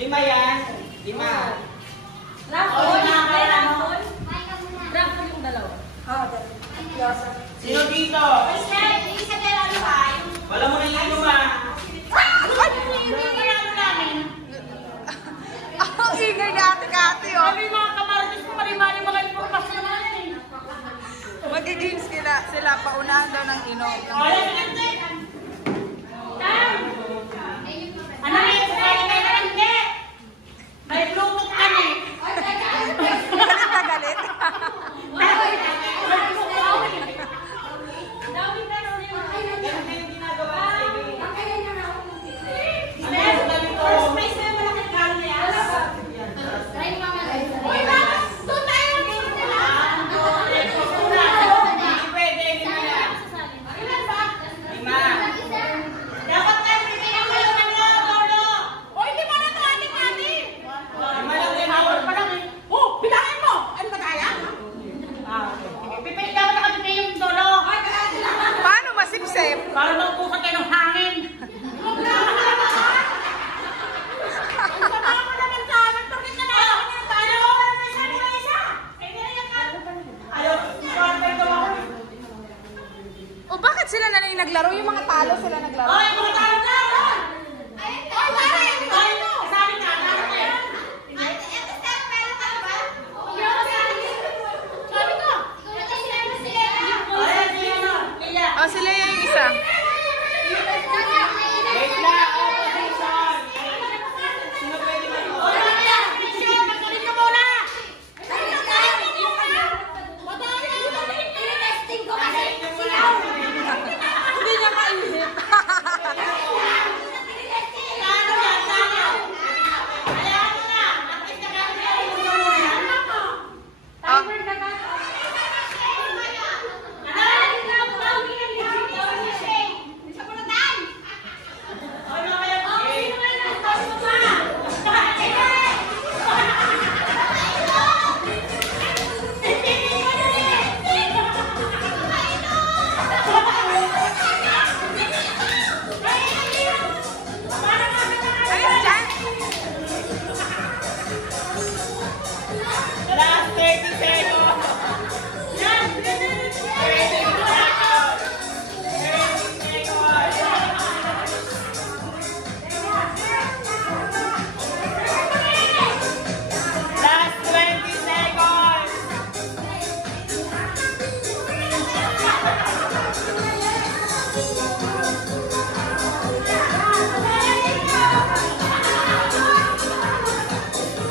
5 yan. 5. Raffle yung dalawa. Sino dito? Wala mo na iinom ah. Ang ingay ni ate-ate, oh. Sabi mga kamarites ko, mali-mali mga impormasyon na yan eh. Magigames sila paunahan daw ng inom. Ano na yung kaya na hindi? May lumot kami. Galit na galit. Dami na rin yung Ganun din yung ginagawa sa iyo. Paano masipsip? para magpukat kayo ng hangin. O bakit sila na lang yung naglaro? Yung mga talo sila naglaro? O sila yung isa. Wait lang, opposition. Sino pwede Hindi niya maisip. Last 30 seconds. 30 seconds. Last 20 seconds.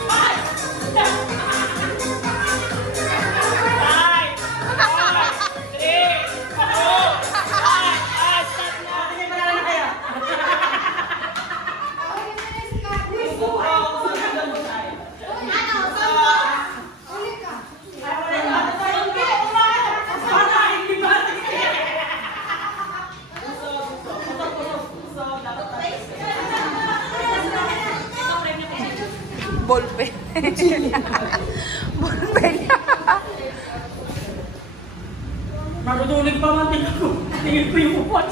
Five, four, three, two, one. Stop na. Ballpen. Ballpen. Marudulig pa man din ako. Tingin ko yung upot.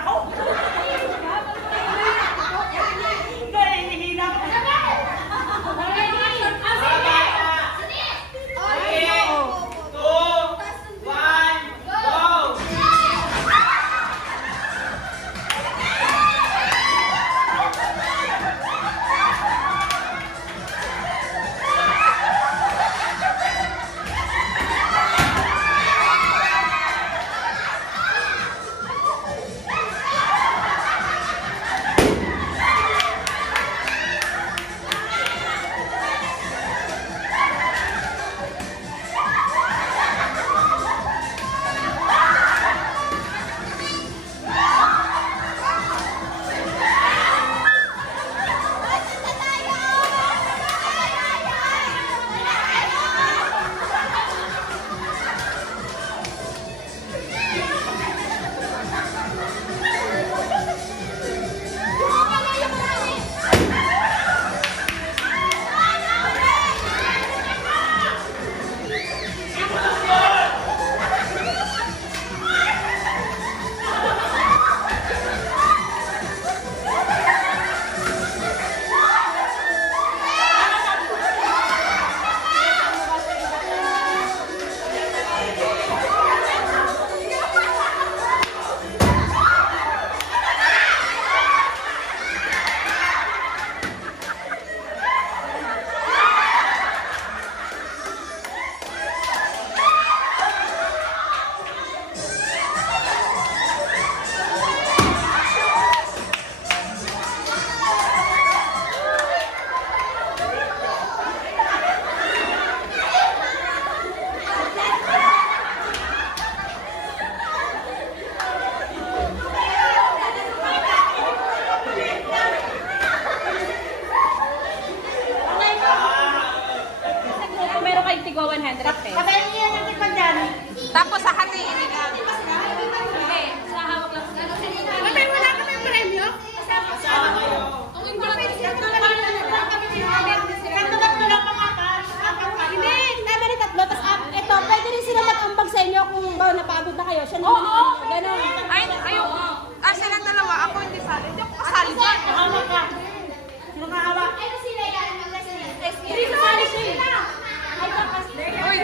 ako. Nahihina ako. Meron kayong tigo 100 pesos. Patayin niyo yung tikman dyan. Tapos sa hatiin nila. Hindi, sa hawak lang. Patay, wala kami yung premyo? Kasama kayo. Kung hindi pa pwede sila tatlo lang pamatas. Hindi, tama rin tatlo. Tapos ito, pwede rin sila mag-ambag sa inyo kung napagod na kayo. Siya naman. Ganon. Ay, ayoko. Ah, silang dalawa. Ako hindi sali. Hindi ako kasali dyan. Hawak ka. Sino ka hawak? Ano sila yan? Hindi sali sila. Uy,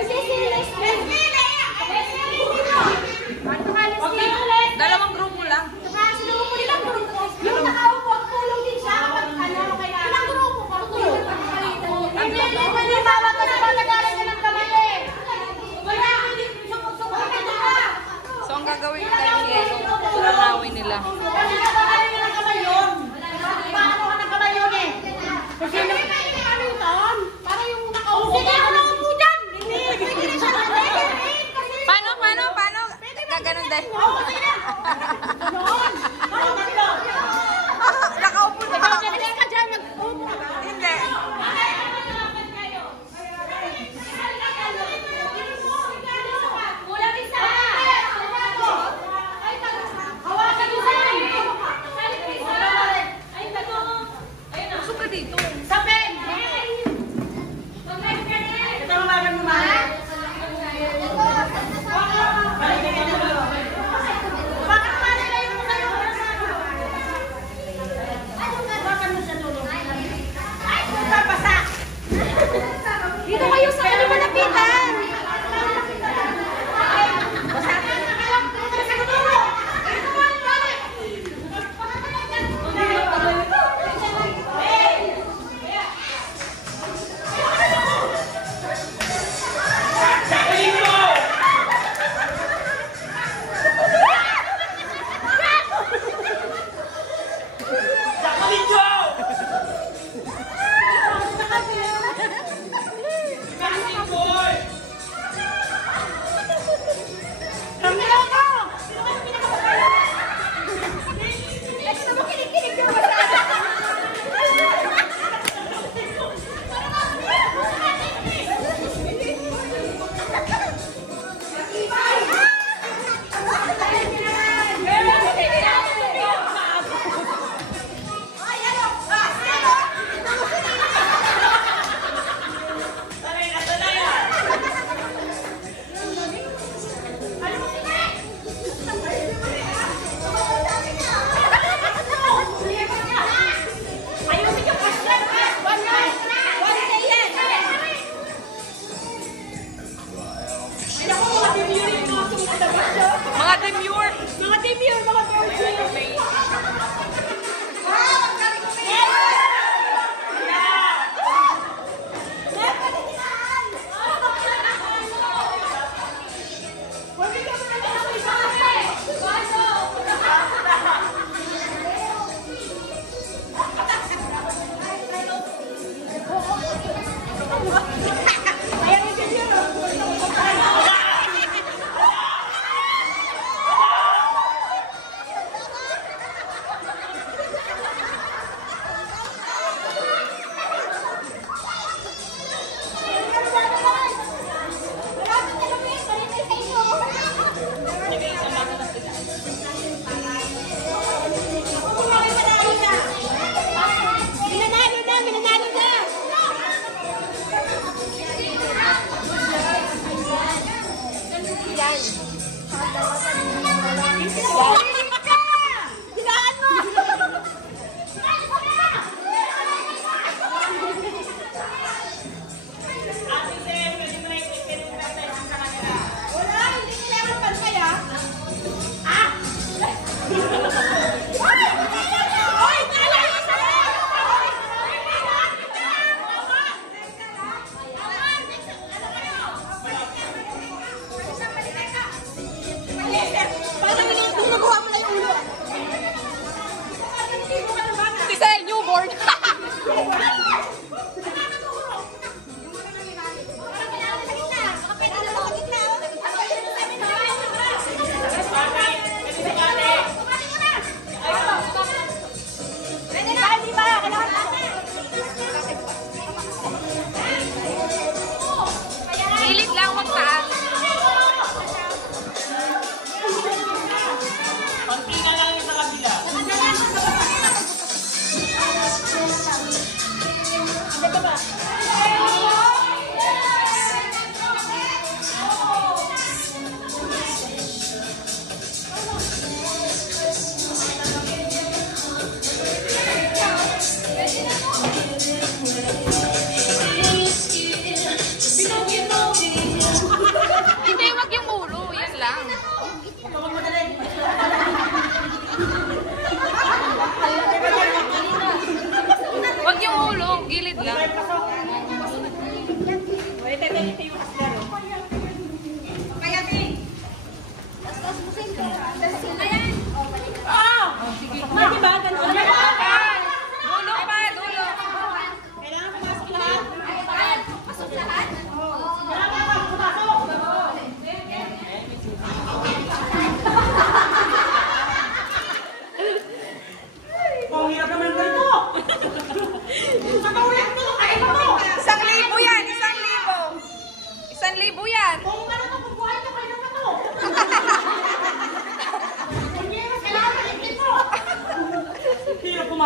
dalawang grupo lang. Yung nakaupo, tulong din siya kapag ano, kaya... Ilang grupo ka? Hindi, hindi bawat ka na palagalan ka ng kamay eh. Wala, sumuksukan ka na. So, ang gagawin nila yung yelo. Tulanawin nila. Kasi nakakain ka ng kamay yun. Paano ka ng kamay yun eh? Kasi ano yun? Para yung nakaupo. Sige, ako nakaupo dyan. Hindi, pwede na siya. Paano? Gaganon din. Oo, sige. Noon. Nakaupo na ba? Hindi ka dyan, mag-upo ka. Hindi. Kulang isa. Hawakan mo sa'yo. Usok ka dito. Sa pen. Ito ang magan mo, ma. Bakit malalayo mo kayo? Hawakan mo siya tulong. Ay, basa. Dito kayo sa kami malapitan.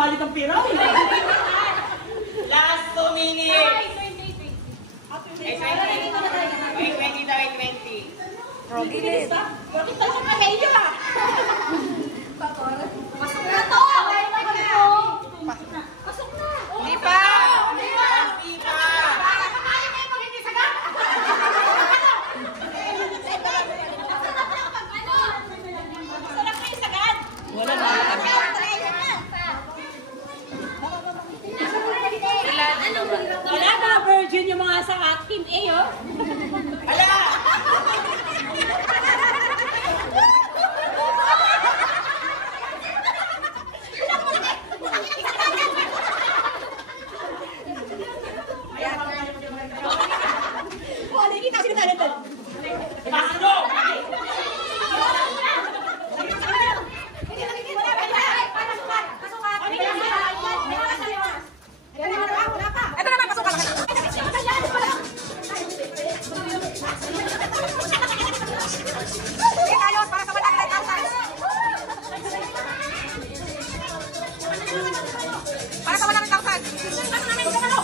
mamalit ang pira. Last 2 minutes. Ay, 20 daw, ay 20. Progilid. Bakit tayo sa kamelyo ah? Pasok na to! Pasok na! Hindi pa. Hindi pa. Kakain na yung hindi sagad! Sarap na yung sagad! Wala na. Wala na, virgin yung mga sa akin eh, oh. Hala! Oh, nakikita ko sino talented. Pasok nyo! Ito naman, pasukan ka na. Sige tayo, para sa 100,000. Para sa 100,000.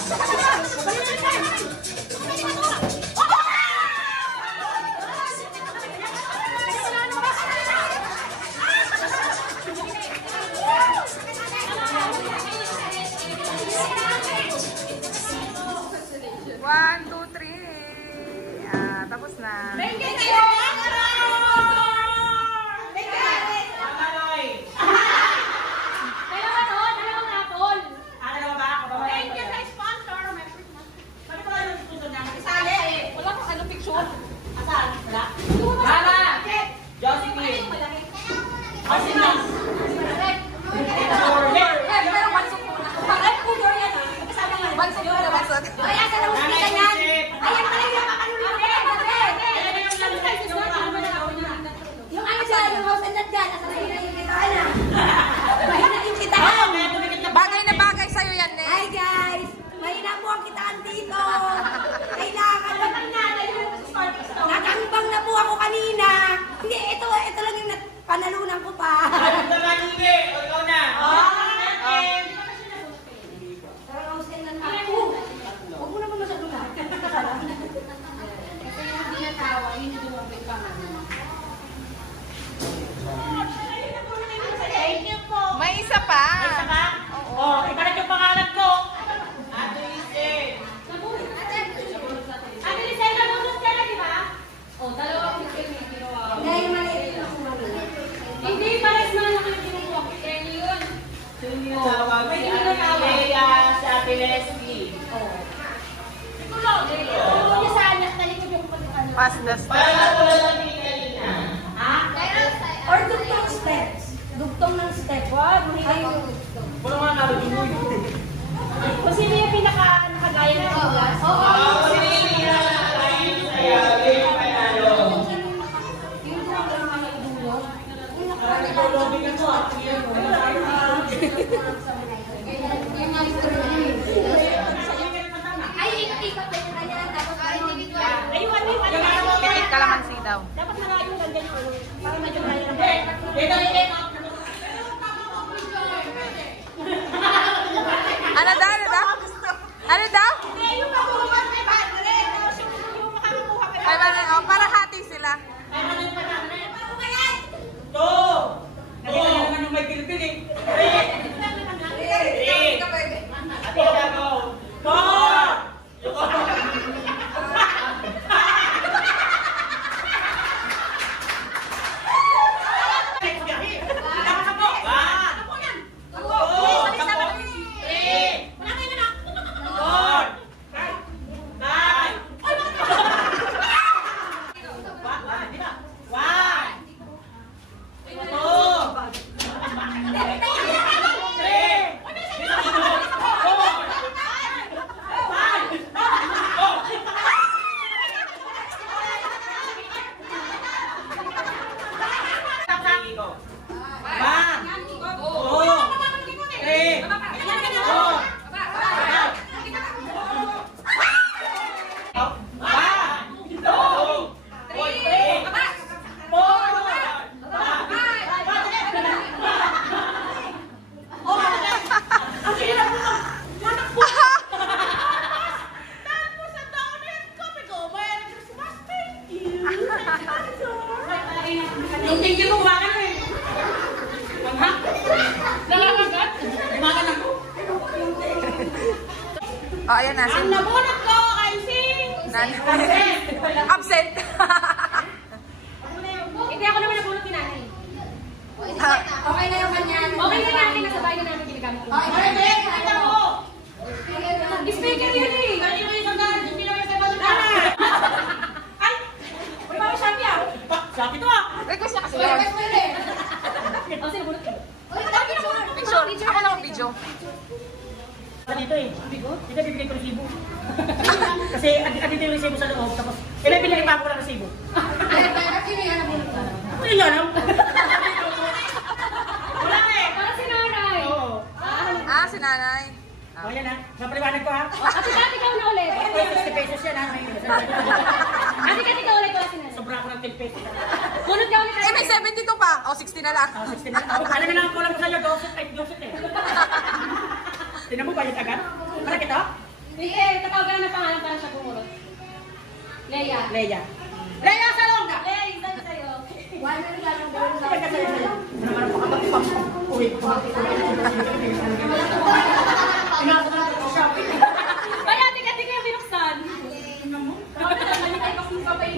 1, 2, 3. Ah, tapos na. Mama! Josephine! Asin na! Pero bansot muna. Bansot muna, bansot. Bagay na bagay sa'yo yan, eh. Hi guys! Mahina po ang kitaan dito. Kailangan nagambang na po ako kanina. Hindi, ito lang yung panalunan ko pa. Anong naman hindi? O ikaw na! Huwag mo naman masyadong lahat. Thank you po. May isa pa. Oh, ibalik yung pangalan ko. Ato Isen! Ate Lisel, nabunod ka na, di ba? Oh, dalawa ko yung dahil maliit lang ako maliit. Hindi, pares na lang yung kinukuha. Kaya yun. Sino yung tawag? Si Ate Lea, si Ate Leslie. Ano niya sa anak, talikod yung pagkakano. Pass the Parang step. natulad ng kanina. Ha? Or dugtong steps. Dugtong ng step. Wow, ayun. Wala nga nalagin mo yun. Kung sino yung nakagaya ng class? Oo. Si Lea, ayun sa'yo, yun yung panalo. Yun lang naman ang dulo. Lobby ka to, ah. Ay, ikot pa yung kanya. Tapos individual. Ayun. Tipid kalamansi daw. Dapat malayo lang ganyan. Para medyo malayo lang. Ano daw? Ano daw? Ano daw? Yung kakuha may padre. Tapos yung makakuha may Ay, oh, para hati sila. Nakita niyo naman yung may pilpil eh. Ate Dago. Oh, ayan na. Ang nabunot ko ay si... Absent. Hindi ako naman nabunot ni nanay. Okay na yung kanya. Okay na natin, nasa bahay na namin ginagamit. Ay, Ben, kita mo! Speaker yun eh. Kaya mo yung sandaan, hindi naman yung sabado na. Ay! Uy, baka Shopee ah! Shopee to ah! Request niya kasi yun. O, sino bunot ko? Picture. Ako na ang video. Dito eh. Dito bibigay ko resibo. Kasi andito yung resibo sa loob. Tapos, pinagay pa ako ng resibo. Ano yun alam? Wala na eh. Para si nanay. Oo. Ah, si nanay. O yan ha. Napaliwanag ko ha. Ate Kat, ikaw na ulit. 60 pesos yan ha. Ate Kat, ikaw ulit. Wala si nanay. Sobra ako ng 10 pesos. Bunot ka ulit. Eh, may 72 pa. O, 60 na lang. 60 na. Ano na lang kulang ko sa'yo? Joseph eh. Tinan mo, bayad agad? Para kita? Sige, tatawagan na ng pangalan para siya bumulot. Leia. Leia. Leia, sa loob ka! Leia, isa sa'yo. One na lang gawin sa Sige ka sa'yo. Naman ang pakapagpapag. Uy, Inasa na sa Shopee. Ay, ate Kat, ikaw yung binuksan.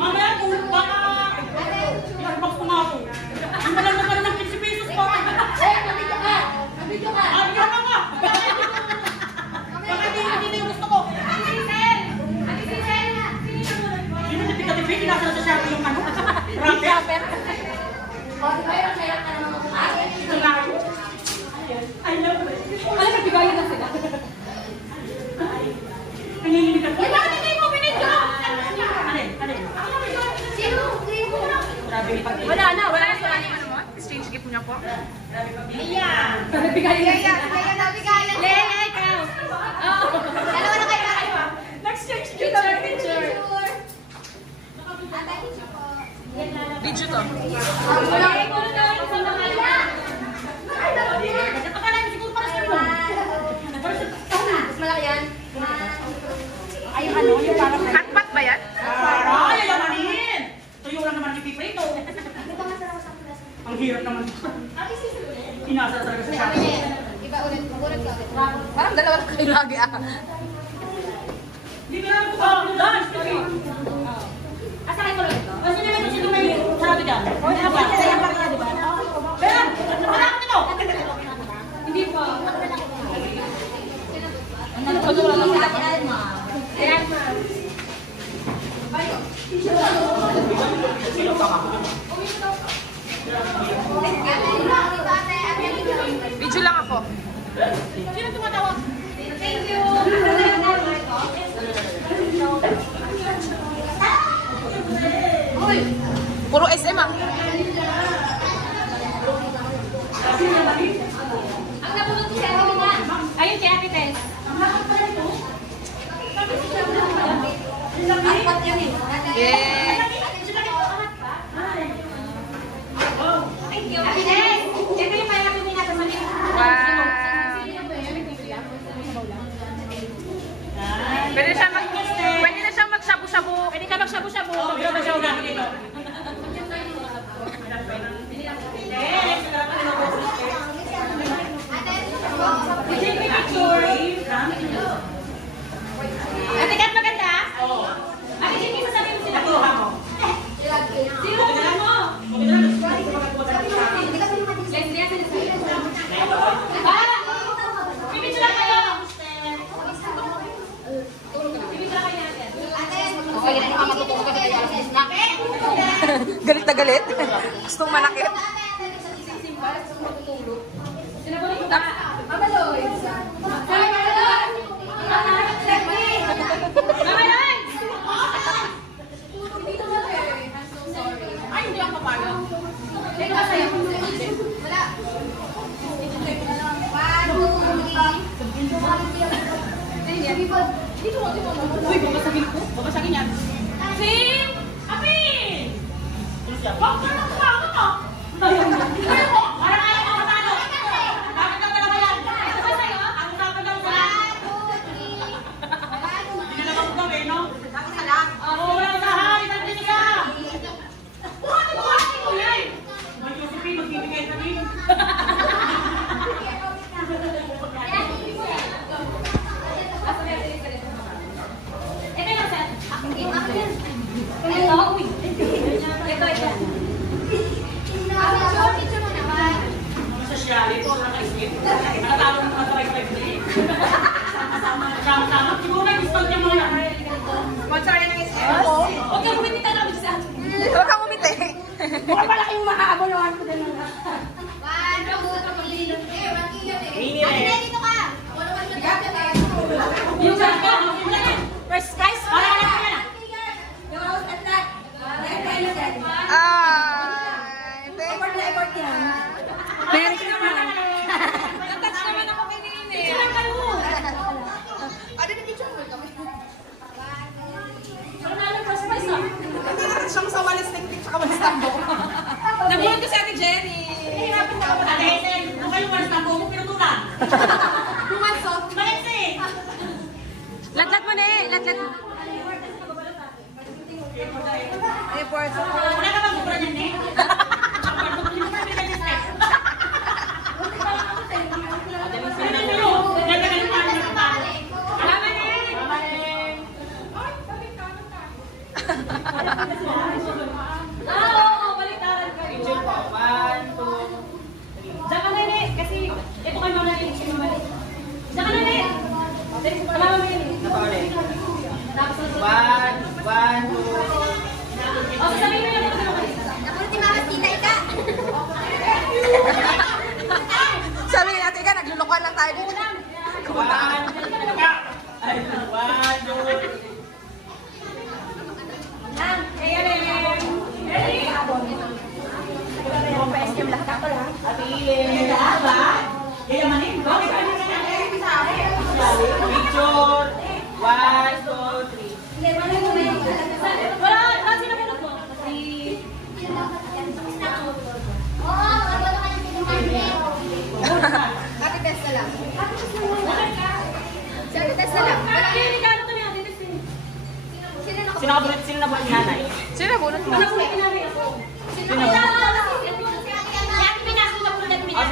Mamaya kung baka... Ilang-box ko nga ako. Ang tagal na pala ng 15 pesos pa. Nabidyo ka. Ay, yan na nga! Baka hindi yung gusto ko. Ate Cicel! Ate Cicel! Sino yung bunot mo? Hindi mo tipid-tipid, inasa na sa Shopee yung ano. Rapper. I love it. Alam, nagbigayan na sila. Nanginginig ako. Ay, bakit hindi mo binidyo? Alin? Sino? Grabe yung pag-ibig. Wala na yung ano mo? Exchange gift niya po. Nagbigayan na sila. Leia, ikaw. Oo. Dalawa na kayo tayo. Exchange gift. Picture. Video to. Wala kayo bunot ka ulit sa pangalan. Akala niyo siguro para sa inyo. Mas malaki yan. Ay, ano, yung parang... Hotpot ba yan? Ay, lamanin! Tuyo lang naman yung piprito. Ang hirap naman. Inasa talaga sa Shopee. Iba ulit. Bunot ka ulit. Parang dalawa na kayo lagi ah. Hindi ka lang po. Lunch, Tipi. Asa kayo ulit ito? Kasi naman ito may sarado dyan. Pero, malakot ito. Hindi po. Ayan, ma'am. Video lang ako. Sino tumatawag? Thank you. Puro SM ah. Ang nabunot si Ate Mina. Ayun si Ate Tess. Apat yan eh. Yeah. Thank you. Ate Tess. Ito yung kaya natin nila sa mali. Wow. Pwede na siyang mag-shabu-shabu. Pwede ka mag-shabu-shabu. Ito na siya unahin dito. Ate Kat, maganda? Oo. Ate Kat, may sasabihin mo sila. Nakuha mo. Sino mo gusto mo? Leslie, asan na sa'yo? Pipicture lang kayo. Pipicture lang kayo natin. Galit na galit. Gustong manakit. Sinabuli ko ba? Mama Lois. Mama Lois. Mama Lois. Ay, hindi ako papalo. Ito ba sa'yo? Wala. Uy, babasagin ko. Babasagin yan. Sin! Apin! Bakit ka lang ako to? Parang ayaw ko matalo. Bakit ka talaga yan? Ito ba sa'yo? Ang usapan daw sa... Hindi na lang ako gawin, no? Oo, wala ka ha. Isang tinig ka. Buhati ko yan. May Josephine, magbibigay ka din. Mukha pala kayong makakabuluhan ko din. Mini rin. Dito ka! Yung first prize, wala na ka na. Yung house at that. Ay, thank you. Effort yan. Thank you. Natouch naman ako kay Nini. Ano na picture mo kami? First prize ah. Hindi na rin siyang sa walis teknik sa walis tambo. Nabuhan ko si Ate Jenny. Ate Eden, nung kayo walis tambo mo, pinutulan. Pumansot. Maiksi! Latlat mo na eh. Latlat mo. Report. Wala ka bang kubra niyan eh? Picture po. 1, 2, 3. Diyan ka na eh. Kasi ito kayo mga nalilin. Diyan ka na eh. Kalama mo yun eh. Napaulit. 1, 2. O, sabihin mo yung Napulot ni Mama Tita Ika. Sabi ni Ate Ika, naglulukan lang tayo dito. 1, 2, 3. Ate Ilen. Yayamanin. Bakit ka nila sa akin? Picture. 1, 2, 3. Wala, kasi nabulot mo. Happy test na lang. Happy test na lang. Hindi ka ano to niya. Sino nabunot ni nanay? Sino bunot mo? Ano kung kinari ako? Sino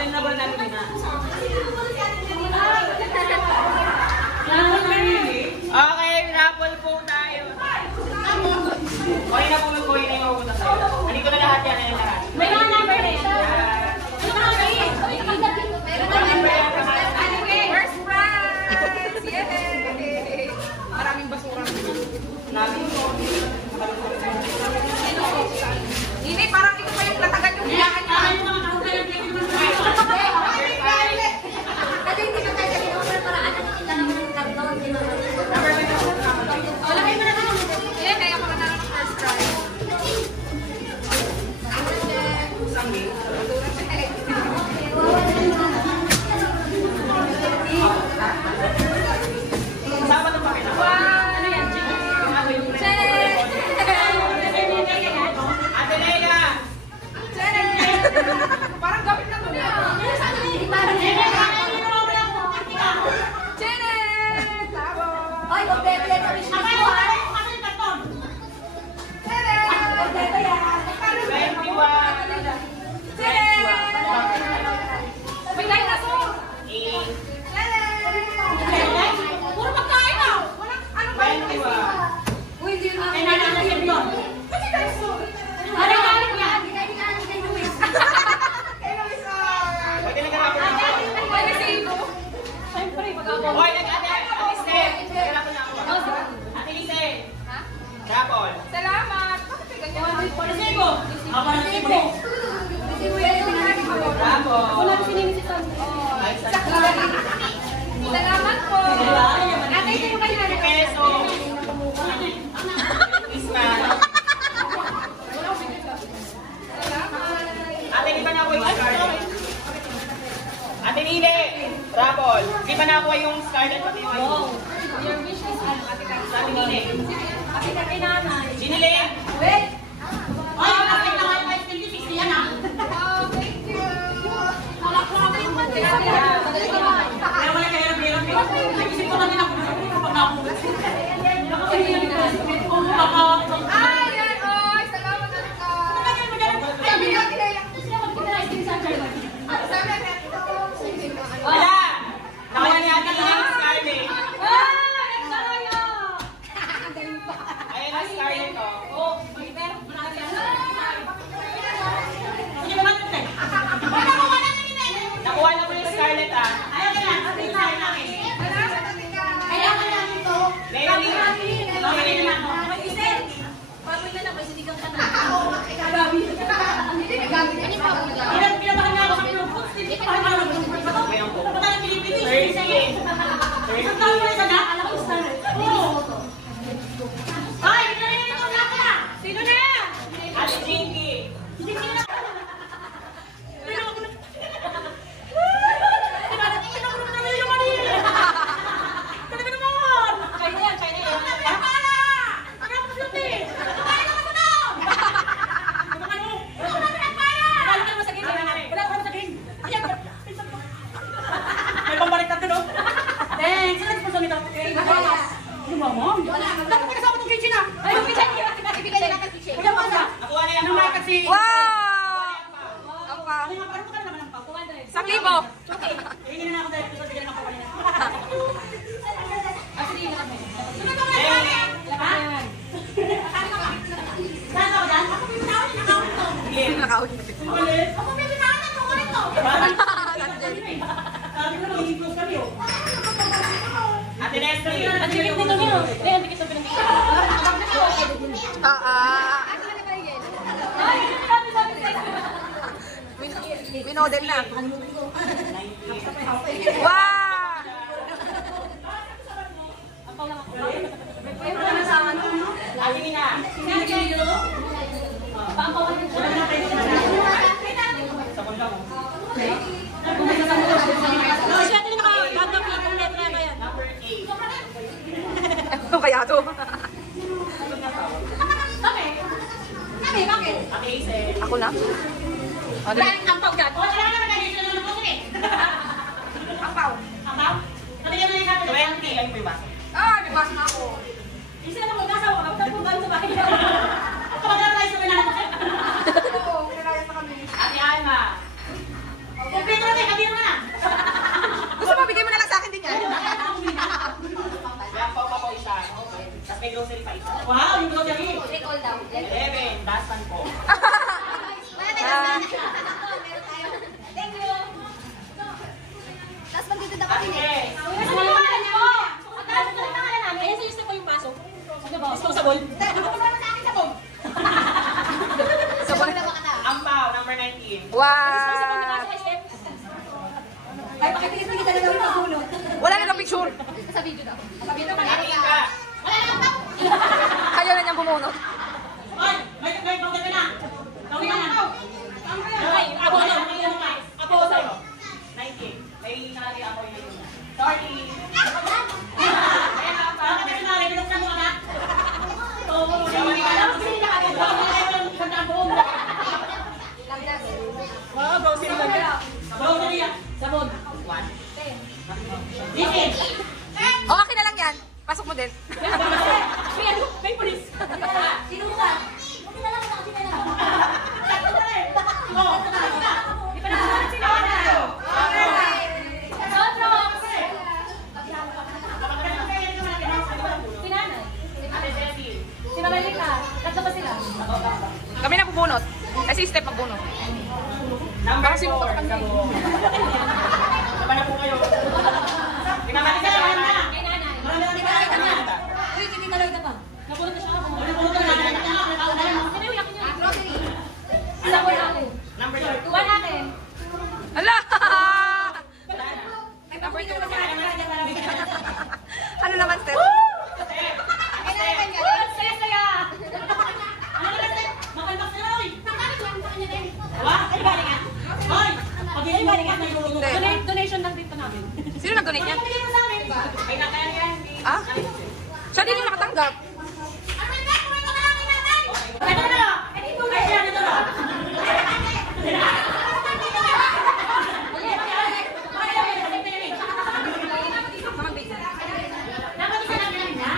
nabunot natin na? Okay, raffle po tayo. Okay na po, mag-coin na yung mapupunta sa'yo. Andito na lahat yan, ayan lahat. May mga number na yan. Ano mga number? First prize! Yay! Maraming basura. Namin po. Nini, parang ikaw pa yung natagan yung hilahan niya. Kasi hindi ka tayo sa pero paraan na kita naman ng karton. Wala kayo na naman. Eh, kaya ko na ng first prize. Kasama ng pakita. Ano yan? Ate Leila! Parang gawin na to na. Janet! Tabo! Ay, kompleto yan. Kompleto yan. 21. May dinosaur! 8. Puro pagkain ah! 21. Uy, hindi yun. Ano yung galing yan? Pwede na garapon na ako. Pwede si Ibo. Siyempre, pag-ako. Hoy, nag-ate! Ate Lise! Garapon na ako. Ate Lise! Garapon. Salamat! Bakit may ganyan? Polisibo! Ako na si Ibo. Garapon. Wala ko sinimisisan. Salamat po! Ate, ito yung kayo. 50 peso. Isman. Ate, di ba nakuha yung Scarlett? Ate Nile! Rapol! Di ba nakuha yung Scarlett pati yung Wow. Your wish is ano, Ate Kat. Ate Nile? Ate Kat, kay nanay. Ginile! Wait! Ay, nakakit na nga yung 50-60 yan ah. Kaya wala kayo ng hirap eh. Nag-isip ko na din ako kapag nakuha. Ay, yan! Oy! Salamat ulit ka! Wala! Nakuha ni Ate Nile yung Scarlett. Ayan ang Scarlett ko. Nakuha na po yung Scarlett ah. Leonie! Pinabahan nga ako sa blue boots. Hindi pa ako ng blue boots. Ito tayo Pilipinas. 30. Ang tawag mo na sana? Alam ko sa ay, pinarinig ito na ka! Sino na? Ate Jinky. Hindi na. Wow! Ang pa. 1,000. Nakawin. Ate Nestle. Minodel na. Wow! Ate Nina. Number 8. Ano kaya to? Ate Hazel. Ako na? Ano? Ampaw? 20. Ay, may basa. Ah, may basa na ako. Isa na mag-asawa ka, tapos kung gano'n sa bahay niya. Kapag tayo sa pinanap ko. Oo, kinaya pa kami. Ate Alma. Kompleto na tayo, kabiro na. Gusto mo, bigay mo na lang sa akin din yan. Yan pa po isa. Tapos may grocery pa isa. Wow, yung grocery. 11. Dasan po. Tapos magdudod ako Ate din eh. Jess. Disposable. Sabon na baka na. Ampaw. Number 19. Wow! Ay, pakitigis mo kita na gawin pagulot. Wala na lang picture. Sa video daw. Ate Ika. Wala na pa. Kayo na niyang bumunot. Oy, may pangkat na. Gawin na. Ay, ako na. Ako sa'yo. 19. May nakalagay ako yun. Sorry. Bakit kasi nari, binuksan mo anak? Oo, Sorry ka lang. wow, grocery lang yan. Grocery yan. Sabon. 1. Bikin. O, akin na lang yan. Pasok mo din. May polis. Sino ka? Buti na lang ako kasi na lang. Oo. Di pa naman sino ka? Ate Jessie. Kami na bubunot. Kasi step magbunot. Number Kasi 4. buto ka kami. Naman na po kayo. Pinamali ka naman na. Uy, hindi talaga na pa. Napulot na siya ako. Napulot na siya. Grocery. Number 2. Ala! Ay, pakuwi ka naman sa Ano naman, Steph? kailangan ka. Makalbak na oy. Wah, ay bali nga. Hoy, pag-ibig bali nga may luluto. Donation lang dito namin. Sino nag-donate yan? May nakaya yan. Ah? Siya din yung nakatanggap. Ito na. Ay, yan, ito na. Dapat isa lang yan, ha?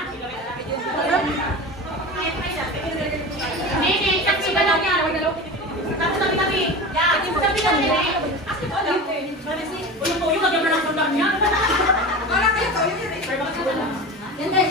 Nene, saksi ba lang yan? Tapos tabi-tabi. Yan, tabi-tabi. Uy, yung maganda ng sundang niya. Yan guys,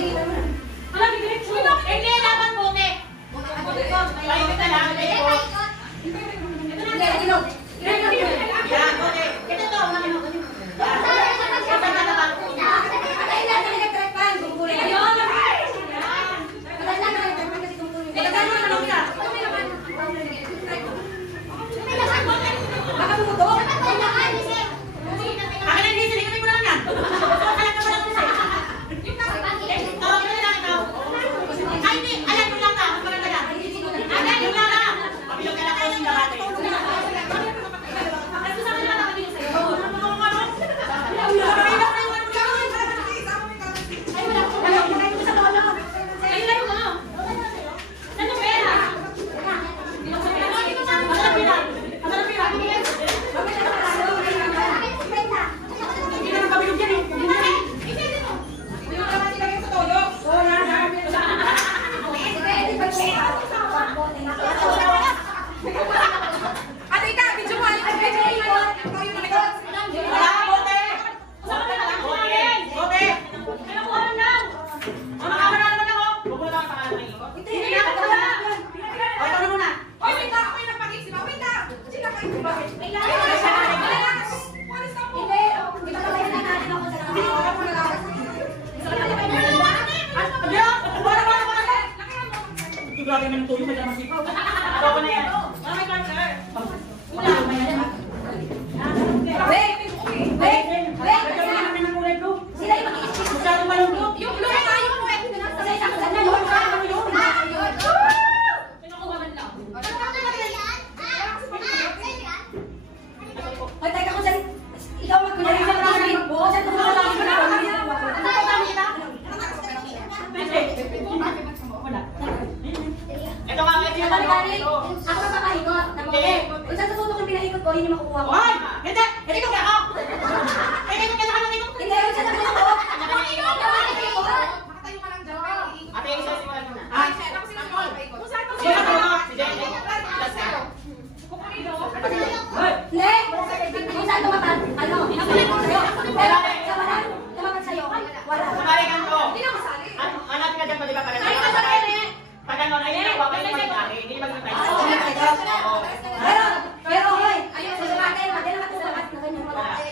lagi naman ng tuyo, may laman sipaw. Ako ko na yan. May cancer. Wait! Nagkawin namin ng kulay blue. Sila yung mag-iisip. Masyado malungkot. Yung blue na tayo mo eh. Sa isang ganda yun. Ay, teka ko sa'yo. Ikaw mag-kulay ka namin. Oo, sa'yo tumulong lang ka namin. Wala. Ito nga, ito yung ano. Ako magpapahikot. Kung saan susunod kong pinahikot ko, yun yung makukuha ko. Ay! Hindi! Hindi ko kaya ako! Hindi ko kaya ako! Hindi, yun siya naman ako. Ate, isa simulan mo na. Ay! Sino ito? Si Jenny. Last na. Hindi! Kung saan tumapat, ano? Pero, sa wala, tumapat sa'yo. Wala. Sumali ka to. Hindi na masali. Hanapin ka dyan, pwede ka pala. Ay, masali. Pag ano, ay hindi nakuha kayo mag-tahi. Hindi mag-tahi. Pero, hoy, ayun, sa bagay, wala naman tumapat na ganyan.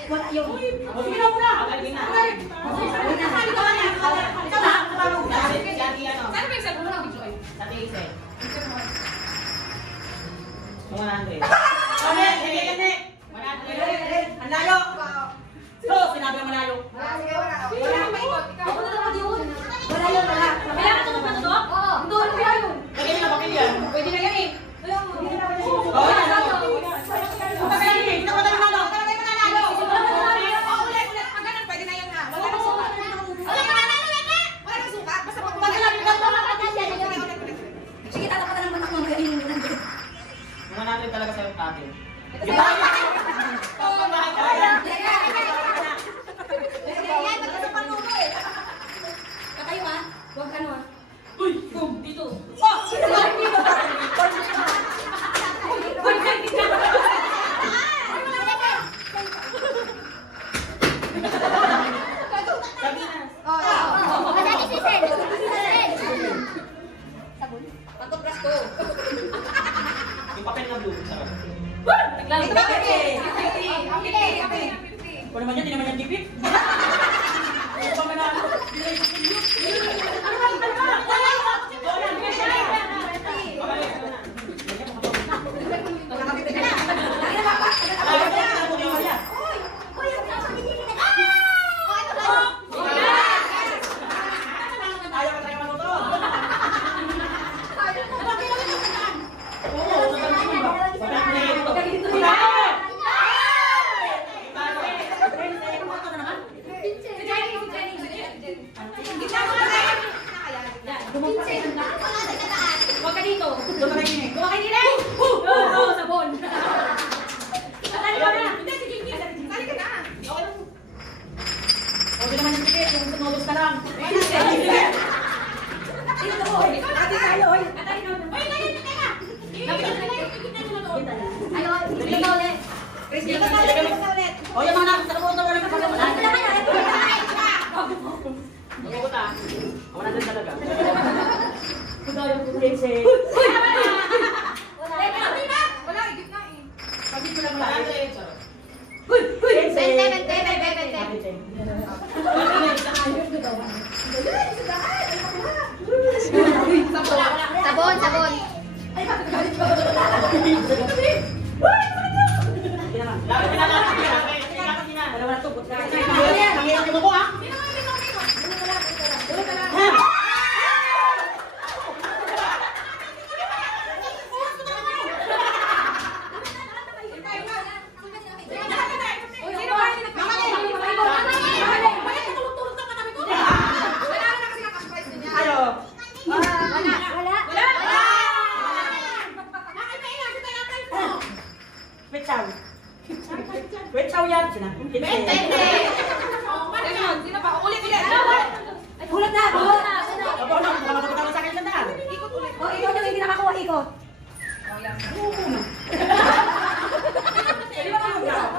Wala yun. Sige na muna! Ang alin na. Ito na! Si Ate ano? Saan ba yung cellphone mo, Joy? Sa Ate Isel. 100. Kami! Hindi! Hindi! 100. Ang layo! So, sinabi ang malayo. Ako na naman yun. Wala yun, wala. Kailangan ito naman ito? Oo. Hindi, wala yun. Lagyan nyo na bakil yan. Pwede na yan eh. Oh, yan! Hindi ko tayo manalo! Ulit. Pag ganun, pwede na yan ha. Wala nang sukat. Wala nang sukat. Basta pag Sige, tatapatan naman ako ng galing. 100 talaga sa'yo, Ate. Patayo ah. Huwag ano ah. Uy! Boom! dito. Oh! Pantopras ko. Yung papel na blue. Sarap. Naglalaro. Kung naman yan, di naman yan tipid. Ano ba manalo? Huwag ka dito. Doon ka kayo Huwag ka dito. Oo, sabon. Sali ka na. Sali ka na. O, di naman yung tipid, yung tunulos ka lang. Ate tayo, oy. O, yung mga nakasal ko, ito wala ka pala. Mabugot ah. 100 talaga. Wala, igit na eh. Pagit ko lang lang. 100. Sarap. Sabon. Lapit na lang. Lapit na. Wala na to, buti na. Nangyayari mo ko, ha? Ayo. Wait, chow yan. Sina? Sino ba? Ulit. Hulot na, hulot na. Opo, no, nakapagpatawa sa akin sa daan. Ikot ulit. O, ikaw yung hindi nakakuha, ikot. Pwede ba ka mag-grab?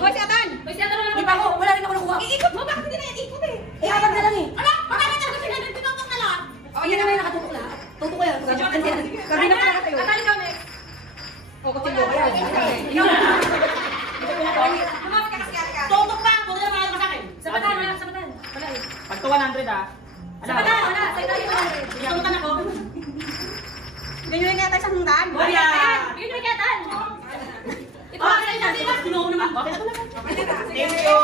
Hoy, si Atan. Hoy, si Atan na Di pa ako, wala rin ako nakuha. Iikot mo, bakit hindi na yan? Ikot eh. Iabag na lang eh. Ano? Bakit na kasi ganun? Tinutok na lang. O, yan naman yung nakatutok na. Tutok ko yan. Karina pa nakatayo. Atan, ikaw next. O, kutilyo ko yan. Ikaw na. Lumapit ka kasi, Ate ka. Tutok lang! Tutok lang mga sa akin! Sa patan, wala sa patan. Wala eh. Pag ah. Sa kanan, wala. Sa kanan. Ikutan ako. Ganyan nga tayo sa hungdan. Wala. Yun yung katan. Ito Ah, ang kayo natin. Sinuho naman. Okay. Thank you!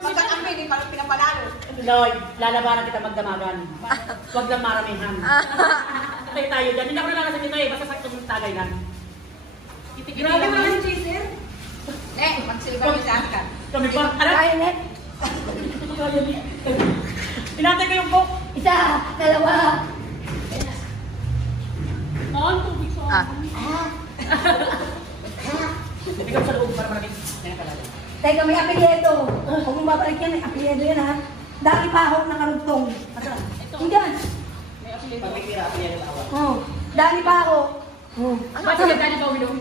Bakit ang pili parang pinapanalo? Lloyd, lalabanan kita magdamagan. Huwag lang maramihan. Patay tayo dyan. Hindi ako nalalasan dito eh. Basta saktong tagay lang. Grabe mo yung chaser. Magsilbang yung saan ka. Kami pa. Alam? Kaya net. Pinatay ko yung coke. Isa, dalawa. Ah. Hindi ka sa loob para maraming. Yan ang kalala. Teka, may apelyedo. Huwag mong babalik yan, may apelyedo yan ha. Dali pahok na karugtong. Asan? Hindi. Pagkikira ako yan ang awa. Oh, dali pahok. Oh. Ba't siya dali ba uminom?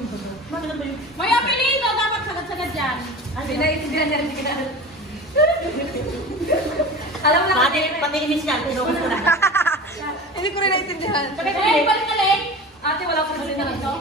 Bakit ba yun? May apelyido. Dapat sagad-sagad yan. Pinaintindihan niya rin kita. Alam mo na Pati inis yan. Tinukos ko na. Hindi ko rin naintindihan. Balik na, Leng. Ate, wala ko rin na ito.